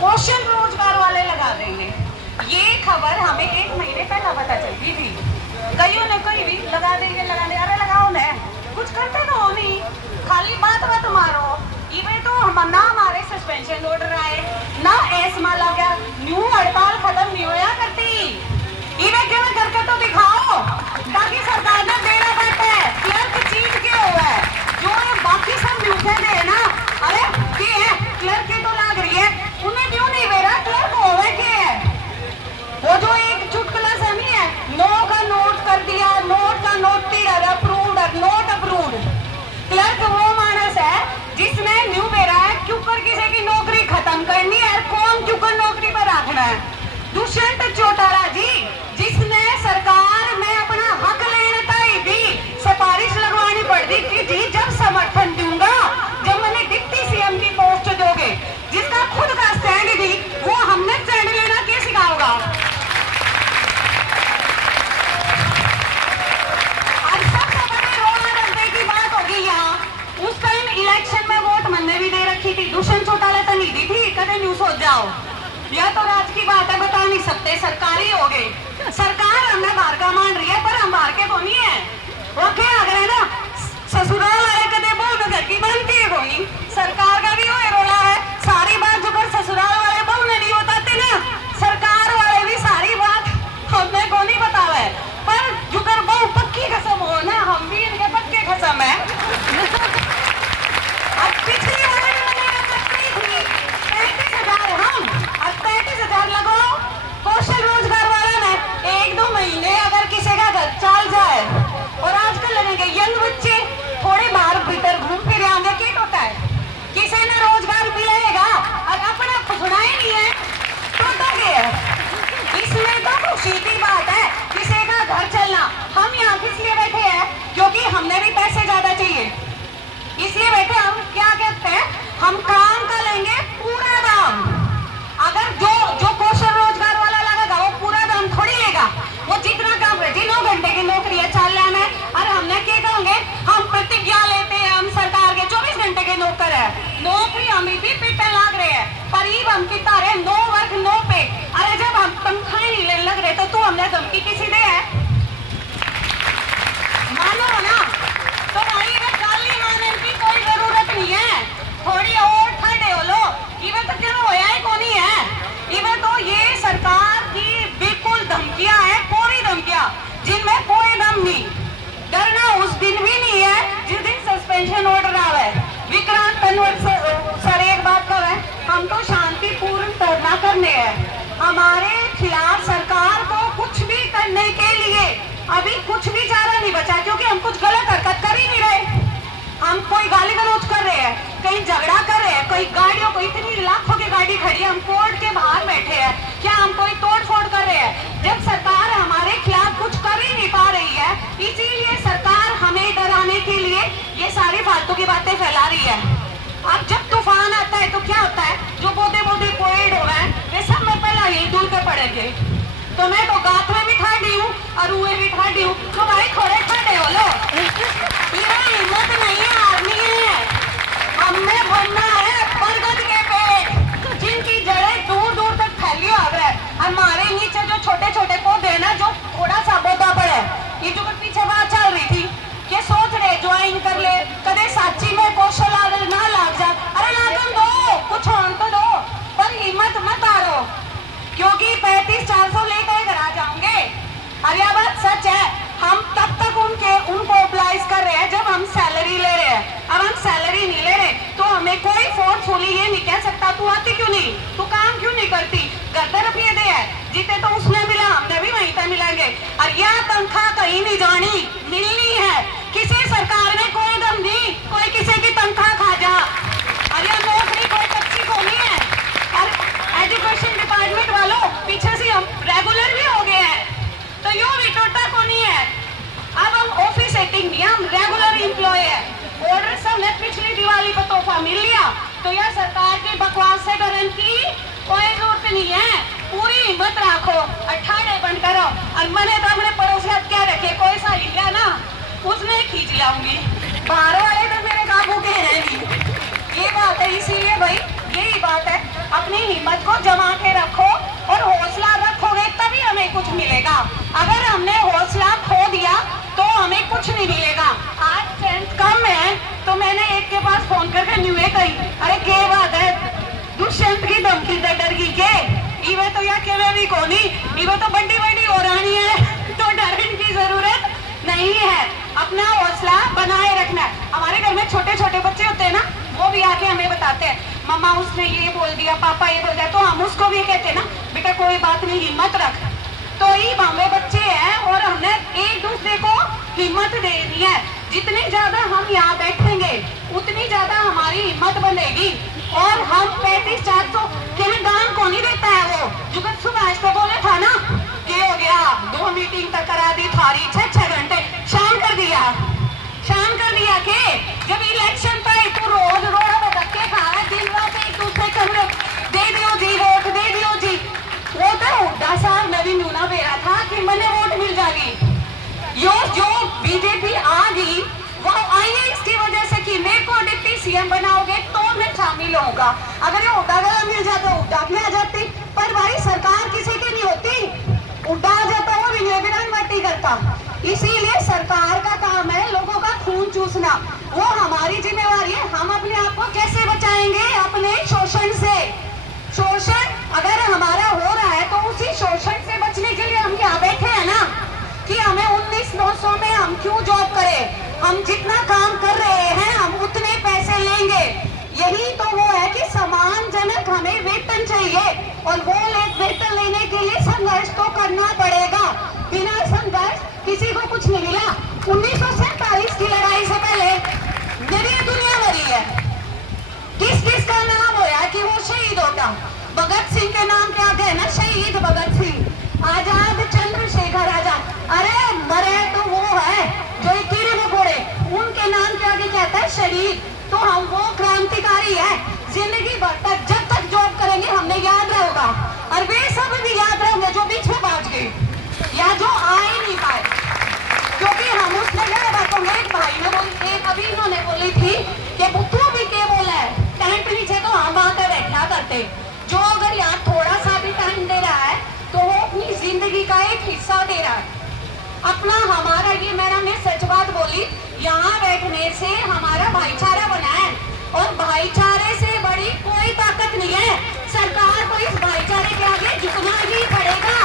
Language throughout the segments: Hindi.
कौशल रोजगार वाले लगा देंगे। ये खबर हमें 1 महीने पहले पता चलती थी। कईयों ने कोई भी लगा देंगे, अरे लगाओ ना, कुछ करते तो हो नहीं, खाली बात मत मारो। इवे तो ना हमारे सस्पेंशन ऑर्डर आए, ना एस्मा लगा, न्यू हड़ताल खत्म नहीं होया करती। इवे क्यों करके तो दिखाओ, ताकि सरकार ने बेड़ा बैठे क्लर्क चीज के हुआ है जो बाकी सब न्यूज़े दे ना। अरे के है क्लर्क की तो लाग रही है, उन्हें क्यों नहीं बेरा क्लर्क होवे के है। वो जो एक चुटकुला सा नहीं है, नो का नोट कर दिया, नोट का noted approved note approved. Clerk वो मानस है जिसने न्यू बेरा है क्यों कर किसी की नौकरी खत्म करनी है, कौन क्यों कर नौकरी पर रखना है। दुष्यंत चौटाला जी जिसने सरकार में अपना हक लेने तक भी सिफारिश लगवानी पड़ती कि जी जब समर्थन दूंगा जब मैंने डिप्टी सीएम की पोस्ट दोगे, जिसका खुद का स्टैंड थी वो हमने स्टैंड लेना क्या सिखाओगा। उस टाइम इलेक्शन में वोट मैंने भी दे रखी थी, दुष्यंत चौटाला तो नहीं दी थी, कदे न्यूज हो जाओ। यह तो राज की बात है, बता नहीं सकते, सरकारी हो गए। सरकार हमने बाहर का मान रही है पर हम बाहर के तो नहीं है। वो क्या अगर है ना ससुराल आए कदे बहु घर की बनती है कोई, सरकार का भी वो रोला है। सारी बात जो कर ससुराल वाले बहु ने नहीं बताते ना, सरकार वाले भी सारी बात हमने को नहीं बतावा है। पर जो कर बहु पक्की कसम हो ना, हम भी इनके पक्के कसम है। अब पिछली बार मैंने 35,000 हम, अब 35,000 लगाओ कौशल रोजगार वाला में 1-2 महीने अगर किसी का घर चल जाए। और आजकल लगेंगे यंग बच्चे थोड़े बाहर भीतर घूम फिर आएंगे, क्या होता है किसी ने रोजगार मिलेगा और अपना खुदना ही नहीं है तो है। इसमें तो खुशी की बात है किसी का घर चलना। हम यहाँ किस लिए बैठे हैं, क्योंकि हमने भी पैसे ज्यादा चाहिए, इसलिए बैठे। हम क्या कहते हैं, हम काम का लेंगे पूरा दाम। अगर जो कौशल रोजगार वाला लगेगा वो पूरा दाम थोड़ी लेगा, वो जितना काम रहे 9 घंटे की नौकरी है चल लेना है। और हमने क्या कहेंगे, हम प्रतिज्ञा लेते हैं हम सरकार के 24 घंटे के नौकर है, नौकरी हमें भी पीटे लाग रहे हैं पर हम कितना रहे 9 वर्ग 9 पे। अरे जब हम तनख्वाह नहीं लेने लग रहे तो तू हमने धमकी किसी दे है, मानो ना। तो भाई गाली मानने की कोई जरूरत नहीं है, थोड़ी और ठंडे हो लो। इवे तो क्यों होया ही कोनी है, इवे तो ये सरकार की बिल्कुल धमकियां हैं, पूरी धमकियां जिनमें कोई दम नहीं। डरना उस दिन भी नहीं है जिस दिन सस्पेंशन ऑर्डर आवे। विक्रांत तनवर सर एक बात करें, हम तो शांतिपूर्ण धरना करने हैं, हमारे खिलाफ सरकार को कुछ भी करने के लिए अभी कुछ भी चारा नहीं बचा, क्योंकि हम कुछ गलत हरकत कर ही नहीं रहे। हम कोई गाली गलौज कर रहे हैं, कहीं झगड़ा कर रहे हैं, कोई गाड़ियों को इतनी लाखों की गाड़ी खड़ी है, हम कोर्ट के बाहर बैठे हैं, क्या हम कोई तोड़ फोड़ कर रहे हैं। जब सरकार हमारे खिलाफ कुछ कर ही नहीं पा रही है, इसीलिए सरकार हमें डराने के लिए ये सारी फालतू की बातें फैला रही है। अब जब तूफान आता है तो क्या होता है, जो पौधे पेड़ हो रहे हैं वे सब में पहले ही दूर के पड़ेंगे। तो मैं तो गात में भी ठाडी हूँ और उए भी ठाडी हूँ, तो भाई थोड़े ठंडे हो लो। हिम्मत नहीं है, आदमी है, हमने बनना है बरगद के पेड़ जिनकी जड़ें दूर दूर तक फैली हुई है। हमारे नीचे जो छोटे छोटे पौधे ना, जो थोड़ा सा पौधा पड़े, ये जो पीछे बात चल रही थी कि सोच रहे ज्वाइन कर ले, कदे साची में कौशल ना लाग जा। अरे लागन दो, कुछ और तो दो, पर हिम्मत मत हारो, क्योंकि 35,400 लेकर घर आ जाओगे। अरे यह बात सच है, हम तब तक उनको ऑब्लाइज कर रहे हैं जब हम सैलरी ले रहे हैं। अब हम सैलरी नहीं ले रहे तो हमें कोई फोर्सफुली ये नहीं कह सकता तू आती क्यों नहीं, तू काम क्यों नहीं करती। घर रुपये दे है, जीते तो उसने मिला, हमने भी वहीं पे मिलेंगे। और यह तनख्वाह कहीं नहीं जानी, मिलनी है। किसी सरकार ने कोई दम दी कोई किसी की तनख्वाह खा जा, और यह नौकरी कोई कच्ची को नहीं है। और एजुकेशन डिपार्टमेंट वालों पीछे से हम रेगुलर भी हो गए हैं, तो यो भी टोटा को नहीं है। अब हम ऑफिस सेटिंग नहीं, हम रेगुलर एम्प्लॉय है। ऑर्डर सबने पिछली दिवाली पर तोहफा मिल लिया, तो यह सरकार की बकवास से डरने की कोई जरूरत नहीं है। पूरी हिम्मत रखो, अठाड़े बंद करो। और मैंने तो अपने पड़ोसी क्या रखे, कोई सा लिया ना उसने खींच लाऊंगी, बाहर वाले तो मेरे काबू के हैं नहीं। ये बात है, इसीलिए भाई यही बात है। अपनी हिम्मत को जमा के रखो और हौसला रखोगे तभी हमें कुछ मिलेगा। अगर हमने हौसला खो दिया तो हमें कुछ नहीं मिलेगा। आज स्ट्रेंथ कम है तो मैंने एक के पास फोन करके न्यूए कही, अरे के बात है दुष्यंत की धमकी से डर गई के इवे तो या केवे भी कोनी, इवे तो बड़ी बड़ी हो रही है तो डरने की जरूरत नहीं है। अपना हौसला बनाए रखना है। हमारे घर में छोटे छोटे बच्चे होते हैं ना, वो भी आके हमें बताते हैं मम्मा उसने ये बोल दिया, पापा ये बोल दिया, तो हम उसको भी कहते हैं ना बेटा कोई बात नहीं हिम्मत रख। तो ये हमें बच्चे हैं और हमने एक दूसरे को हिम्मत देनी है। जितने ज्यादा हम यहाँ बैठेंगे उतनी ज्यादा हमारी हिम्मत बनेगी और हम 35-400 के में दान को नहीं देता है। वो जुगत सुभाष तो बोले था ना, ये हो गया 2 मीटिंग तक करा दी थारी 6-6 घंटे शाम कर दिया के जब इलेक्शन था तो रोज रोड़ा में धक्के खा रहा दिन रात एक दूसरे कमरे दे दियो जी वोट दे दियो जी। वो तो हुड्डा साहब नवीन यूना बेरा था कि मैंने वोट मिल जाएगी। यो जो बीजेपी आ गई वो आई है इसकी वजह से कि मेरे को डिप्टी सीएम बनाओगे तो मैं शामिल होऊंगा। अगर ये हुड्डा गला मिल जाता हुड्डा भी आ जाती, पर भाई सरकार किसी की नहीं होती, हुड्डा आ जाता वो भी नहीं मट्टी करता। इसीलिए सरकार का काम है लोगों का खून चूसना, वो हमारी जिम्मेवारी है। हम अपने आप को कैसे बचाएंगे अपने शोषण से। शोषण अगर हमारा हो रहा है तो उसी शोषण से बचने के लिए हम यहाँ बैठे हैं ना कि हमें 19,900 में हम क्यों जॉब करें। हम जितना काम कर रहे हैं हम उतने पैसे लेंगे। यही तो वो है कि सम्मानजनक हमें वेतन चाहिए और वो वेतन लेने के लिए संघर्ष तो करना पड़ेगा। बिना संघर्ष किसी को कुछ नहीं मिला। 1947 की लड़ाई से पहले मेरी दुनिया मरी है। किस किस का नाम हो रहा है कि वो शहीद होगा। भगत सिंह के नाम के आगे है ना शहीद भगत सिंह, आजाद चंद्रशेखर आजाद। अरे मरे तो वो है जो कीड़े मकोड़े, उनके नाम के आगे कहता है शहीद। तो हम वो क्रांतिकारी है। जिंदगी भर तक जब तक जॉब करेंगे हमने याद रहेगा और वे सब भी याद रहेंगे जो बीच में भाग गए या जो आ ही नहीं पाए। क्योंकि हम उसने क्या बातों में एक भाई ने बोली, एक अभी इन्होंने बोली थी कि बुद्धू भी क्या बोला है टेंट नीचे तो हम आकर बैठा करते। जो अगर यहाँ थोड़ा सा भी टाइम दे रहा है तो वो अपनी जिंदगी का एक हिस्सा दे रहा है अपना। हमारा ये मैडम ने सच बात बोली, यहाँ बैठने से हमारा भाईचारा बना है और भाईचारे से बड़ी कोई ताकत नहीं है। सरकार को इस भाईचारे के आगे झुकना ही पड़ेगा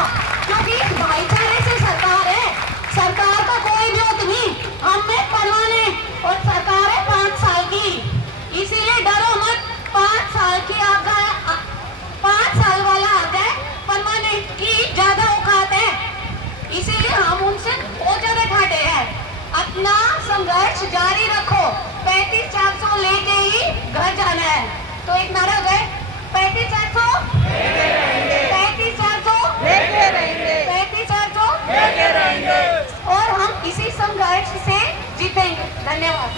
क्योंकि इस भाईचारे से सरकार है। सरकार का कोई विरोध नहीं, हम में परवाने और सरकार है 5 साल की। इसीलिए डरो मत, 5 साल की आ गए, 5 साल वाला आ जाए परमानेंट की ज्यादा औकात है। इसीलिए हम उनसे बहुत ज्यादा ठाटे हैं। अपना संघर्ष जारी रखो। 35-400 लेके ही घर जाना है। तो एक नारा है 35-400 लेके रहेंगे 35-400 लेके रहेंगे और हम इसी संघर्ष से जीतेंगे। धन्यवाद।